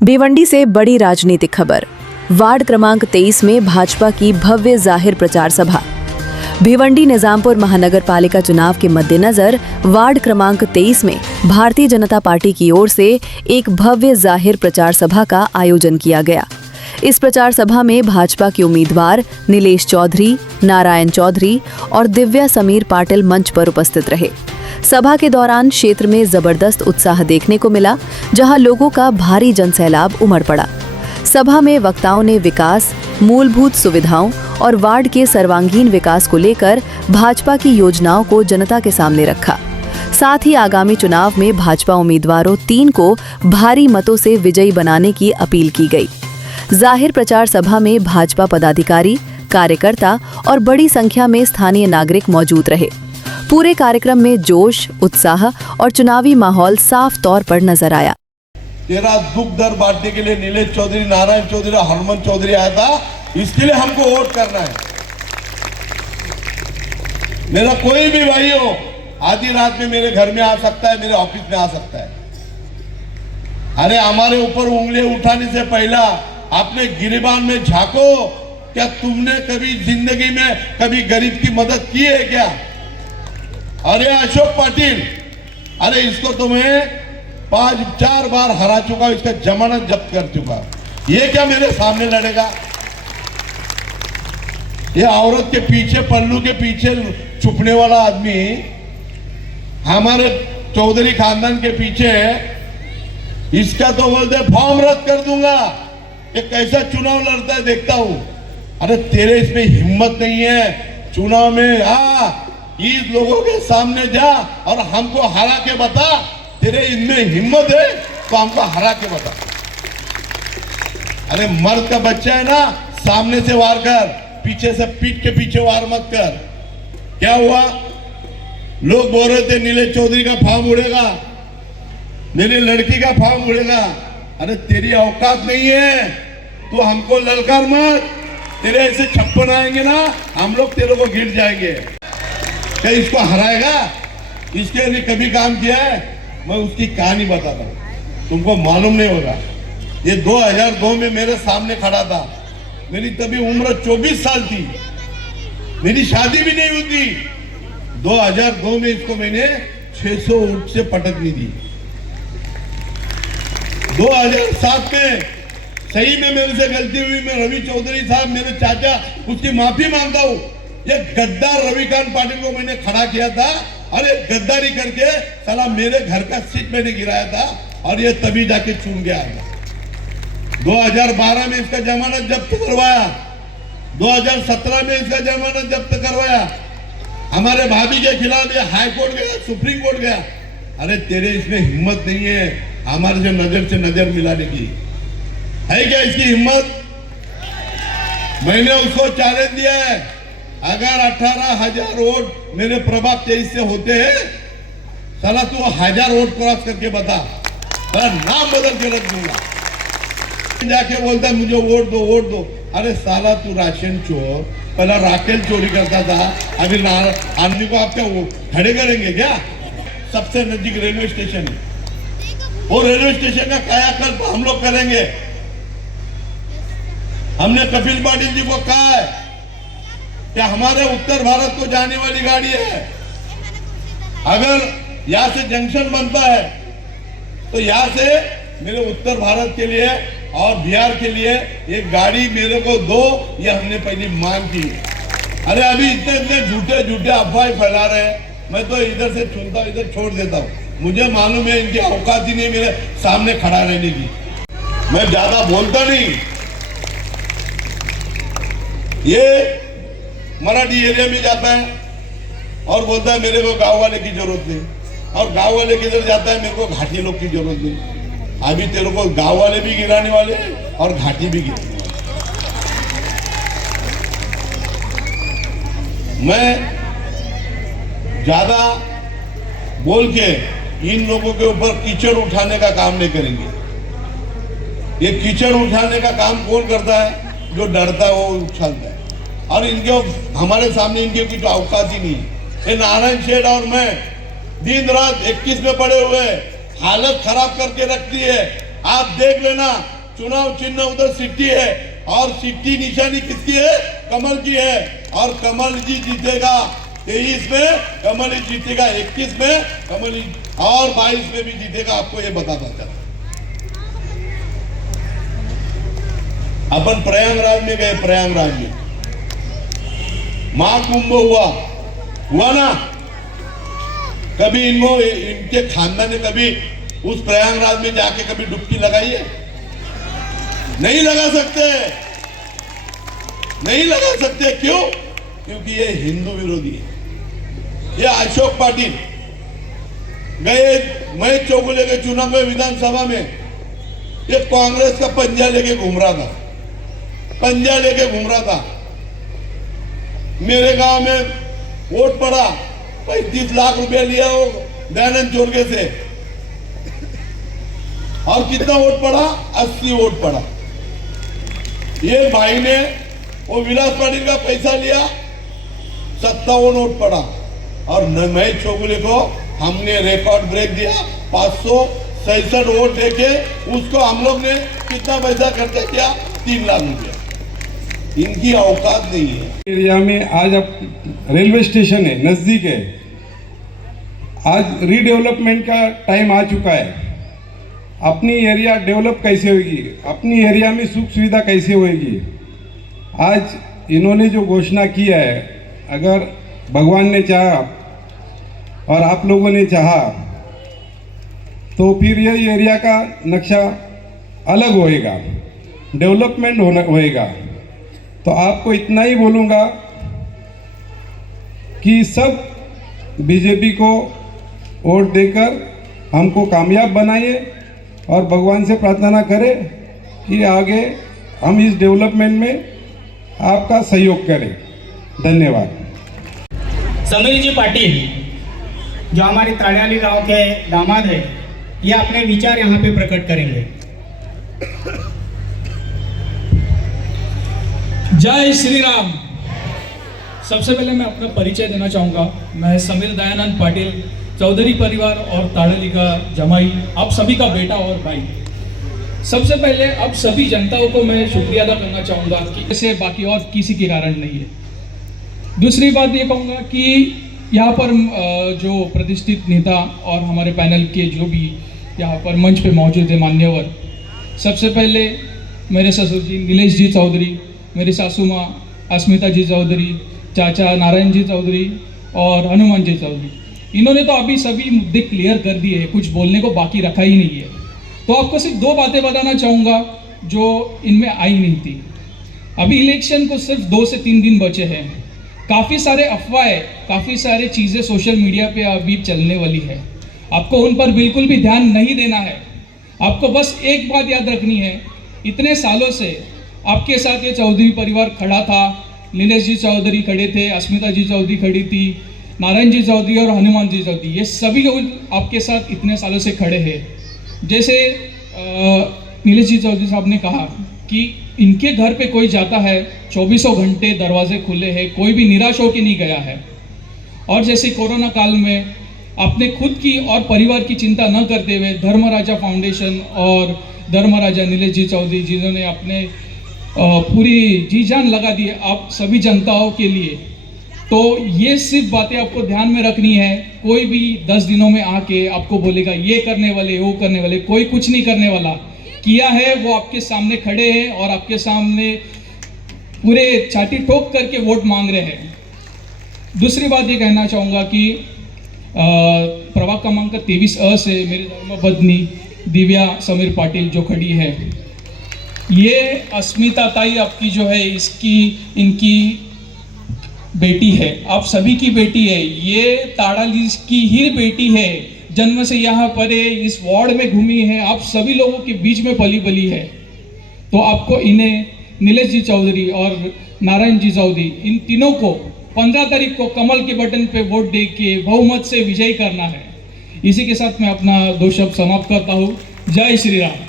भिवंडी से बड़ी राजनीतिक खबर। वार्ड क्रमांक 23 में भाजपा की भव्य जाहिर प्रचार सभा। भिवंडी निजामपुर महानगर पालिका चुनाव के मद्देनजर वार्ड क्रमांक 23 में भारतीय जनता पार्टी की ओर से एक भव्य जाहिर प्रचार सभा का आयोजन किया गया। इस प्रचार सभा में भाजपा के उम्मीदवार नीलेश चौधरी, नारायण चौधरी और दिव्या समीर पाटिल मंच पर उपस्थित रहे। सभा के दौरान क्षेत्र में जबरदस्त उत्साह देखने को मिला, जहां लोगों का भारी जनसैलाब उमड़ पड़ा। सभा में वक्ताओं ने विकास, मूलभूत सुविधाओं और वार्ड के सर्वांगीण विकास को लेकर भाजपा की योजनाओं को जनता के सामने रखा। साथ ही आगामी चुनाव में भाजपा उम्मीदवारों 3 को भारी मतों से विजयी बनाने की अपील की गई। जाहिर प्रचार सभा में भाजपा पदाधिकारी, कार्यकर्ता और बड़ी संख्या में स्थानीय नागरिक मौजूद रहे। पूरे कार्यक्रम में जोश, उत्साह और चुनावी माहौल साफ तौर पर नजर आया। तेरा दुख दर्द बांटने के लिए नीलेश चौधरी, नारायण चौधरी, हरमन चौधरी आया था, इसके लिए हमको वोट करना है। मेरा कोई भी भाई हो, आधी रात में मेरे घर में आ सकता है, मेरे ऑफिस में आ सकता है। अरे हमारे ऊपर उंगलियां उठाने से पहला आपने गिरिबान में झांको। क्या तुमने कभी जिंदगी में कभी गरीब की मदद की है क्या? अरे अशोक पाटिल, अरे इसको तुम्हें 5-4 बार हरा चुका, इसका जमानत जब्त कर चुका। ये क्या मेरे सामने लड़ेगा? ये औरत के पीछे, पल्लू के पीछे छुपने वाला आदमी हमारे चौधरी खानदान के पीछे, इसका तो बोलते फॉर्म रद्द कर दूंगा। ये कैसा चुनाव लड़ता है देखता हूं। अरे तेरे इसमें हिम्मत नहीं है। चुनाव में आ, इस लोगों के सामने जा और हमको हरा के बता। तेरे इनमें हिम्मत है तो हमको हरा के बता। अरे मर्द का बच्चा है ना, सामने से वार कर, पीछे से पीठ के पीछे वार मत कर। क्या हुआ? लोग बोल रहे थे नीलेश चौधरी का फॉर्म उड़ेगा, मेरी लड़की का फॉर्म उड़ेगा। अरे तेरी औकात नहीं है, तू हमको ललकार मत। तेरे ऐसे 56 आएंगे ना, हम लोग तेरे को गिर जाएंगे। क्या इसको हराएगा? इसके लिए कभी काम किया है? मैं उसकी कहानी बताता हूं, तुमको मालूम नहीं होगा। ये 2002 में मेरे सामने खड़ा था। मेरी तभी उम्र 24 साल थी, मेरी शादी भी नहीं हुई थी। 2002 में इसको मैंने 600 वोट से पटकनी दी। 2007 में सही में मेरे से गलती हुई, मैं रवि चौधरी साहब मेरे चाचा, उसकी माफी मांगता हूं। ये गद्दार रविकांत पाटिल को मैंने खड़ा किया था। अरे गद्दारी करके साला मेरे घर का सीट मैंने गिराया था और ये तभी जाके चुन गया। 2012 में इसका जमानत जब्त करवाया, 2017 में इसका जमानत जब्त करवाया। हमारे भाभी के खिलाफ ये हाई कोर्ट गया, सुप्रीम कोर्ट गया। अरे तेरे इसमें हिम्मत नहीं है हमारे से नजर मिलाने की? है क्या इसकी हिम्मत? मैंने उसको चैलेंज दिया है, अगर 18,000 वोट मेरे प्रभाग 23 से होते हैं, साला तू 1000 वोट क्रॉस करके बता, नाम बदल के रख दूंगा। जाके बोलता है मुझे वोट दो, वोट दो। अरे साला तू राशन चोर, पहला राकेल चोरी करता था, अभी आदमी को आप क्या खड़े करेंगे क्या? सबसे नजदीक रेलवे स्टेशन है, वो रेलवे स्टेशन का कायाकल्प हम लोग करेंगे। हमने कपिल पाटिल जी को कहा है कि हमारे उत्तर भारत को जाने वाली गाड़ी है, अगर यहां से जंक्शन बनता है तो यहां से मेरे उत्तर भारत के लिए और बिहार के लिए एक गाड़ी मेरे को दो, ये हमने पहली मांग की। अरे अभी इतने झूठे अफवाह फैला रहे हैं, मैं तो इधर से चुनता हूं, इधर छोड़ देता हूं। मुझे मालूम है इनकी औकात ही नहीं मेरे सामने खड़ा रहने की। मैं ज्यादा बोलता नहीं। ये मराठी एरिया में जाता है और बोलता है मेरे को गांव वाले की जरूरत नहीं, और गांव वाले किधर जाता है, मेरे को घाटी लोग की जरूरत नहीं। अभी तेरे को गांव वाले भी गिराने वाले और घाटी भी गिराने वाले। मैं ज्यादा बोल के इन लोगों के ऊपर कीचड़ उठाने का काम नहीं करेंगे। ये कीचड़ उठाने का काम कौन करता है? जो डरता है वो उछालता है, और इनके हमारे सामने इनके कुछ औकात ही नहीं। ये नारायण शेठ और मैं दिन रात 21 में पड़े हुए, हालत खराब करके रखती है। आप देख लेना, चुनाव चिन्ह उधर सिट्टी है और सिट्टी निशानी किसकी है? कमल की है। और कमल जी जीतेगा 23 में, कमल ही जीतेगा 21 में, कमल ही और 22 में भी जीतेगा। आपको ये बताता चला। अपन प्रयागराज में गए, प्रयागराज में महाकुंभ हुआ ना। कभी इनके खानदान ने कभी उस प्रयागराज में जाके कभी डुबकी लगाई है? नहीं लगा सकते, नहीं लगा सकते। क्यों? क्योंकि ये हिंदू विरोधी है। ये अशोक पाटिल गए महेश चौगुले के चुनाव में विधानसभा में, ये कांग्रेस का पंजा लेके घूम रहा था, पंजा लेके घूम रहा था। मेरे गांव में वोट पड़ा, 35 लाख रुपया लिया वो दयानंद चोरगे से, और कितना वोट पड़ा? 80 वोट पड़ा। ये भाई ने वो विलास पाटिल का पैसा लिया, 57 वोट पड़ा। और महेश चौगुले को हमने रिकॉर्ड ब्रेक दिया, 567 वोट देके उसको हम लोग ने कितना पैसा खर्चा किया? 3 लाख रुपया। इनकी औकात नहीं है। एरिया में आज अब रेलवे स्टेशन है, नजदीक है। आज रीडेवलपमेंट का टाइम आ चुका है। अपनी एरिया डेवलप कैसे होगी, अपनी एरिया में सुख सुविधा कैसे होगी। आज इन्होंने जो घोषणा किया है, अगर भगवान ने चाहा और आप लोगों ने चाहा तो फिर ये एरिया का नक्शा अलग होएगा, डेवलपमेंट होएगा। तो आपको इतना ही बोलूँगा कि सब बीजेपी को वोट देकर हमको कामयाब बनाइए और भगवान से प्रार्थना करें कि आगे हम इस डेवलपमेंट में आपका सहयोग करें। धन्यवाद। समीर जी पाटिल जो हमारे ताड़ियाली गांव के दामाद है, ये अपने विचार यहाँ पे प्रकट करेंगे। जय श्री राम। सबसे पहले मैं अपना परिचय देना चाहूँगा। मैं समीर दयानंद पाटिल, चौधरी परिवार और ताड़ली का जमाई, आप सभी का बेटा और भाई। सबसे पहले अब सभी जनताओं को मैं शुक्रिया अदा करना चाहूँगा कि ऐसे बाकी और किसी के कारण नहीं है। दूसरी बात ये कहूँगा कि यहाँ पर जो प्रतिष्ठित नेता और हमारे पैनल के जो भी यहाँ पर मंच पे मौजूद है मान्यवर, सबसे पहले मेरे ससुर जी नीलेश जी चौधरी, मेरी सासू माँ अस्मिता जी चौधरी, चाचा नारायण जी चौधरी और हनुमान जी चौधरी, इन्होंने तो अभी सभी मुद्दे क्लियर कर दिए हैं, कुछ बोलने को बाकी रखा ही नहीं है। तो आपको सिर्फ 2 बातें बताना चाहूँगा जो इनमें आई नहीं थी। अभी इलेक्शन को सिर्फ 2 से 3 दिन बचे हैं। काफ़ी सारे अफवाहें, काफ़ी सारे चीज़ें सोशल मीडिया पे अभी चलने वाली है। आपको उन पर बिल्कुल भी ध्यान नहीं देना है। आपको बस एक बात याद रखनी है, इतने सालों से आपके साथ ये चौधरी परिवार खड़ा था। नीलेश जी चौधरी खड़े थे, अस्मिता जी चौधरी खड़ी थी, नारायण जी चौधरी और हनुमान जी चौधरी, ये सभी लोग आपके साथ इतने सालों से खड़े हैं। जैसे नीलेश जी चौधरी साहब ने कहा कि इनके घर पे कोई जाता है, 24 घंटे दरवाजे खुले हैं, कोई भी निराश होकर नहीं गया है। और जैसे कोरोना काल में आपने खुद की और परिवार की चिंता न करते हुए धर्मराजा फाउंडेशन और धर्मराजा नीलेश जी चौधरी जिन्होंने अपने पूरी जी जान लगा दी आप सभी जनताओं के लिए। तो ये सिर्फ बातें आपको ध्यान में रखनी है। कोई भी 10 दिनों में आके आपको बोलेगा ये करने वाले वो करने वाले, कोई कुछ नहीं करने वाला। किया है वो आपके सामने खड़े हैं और आपके सामने पूरे छाती ठोक करके वोट मांग रहे हैं। दूसरी बात ये कहना चाहूँगा कि प्रभाग क्रमांक 23A से मेरी धर्मपत्नी दिव्या समीर पाटिल जो खड़ी है, ये अस्मिता ताई आपकी जो है इनकी बेटी है, आप सभी की बेटी है। ये ताड़ाली की ही बेटी है, जन्म से यहाँ पर है, इस वार्ड में घूमी है, आप सभी लोगों के बीच में पली बली है। तो आपको इन्हें नीलेश जी चौधरी और नारायण जी चौधरी, इन तीनों को 15 तारीख को कमल के बटन पे वोट दे के बहुमत से विजयी करना है। इसी के साथ मैं अपना 2 शब्द समाप्त करता हूँ। जय श्री राम।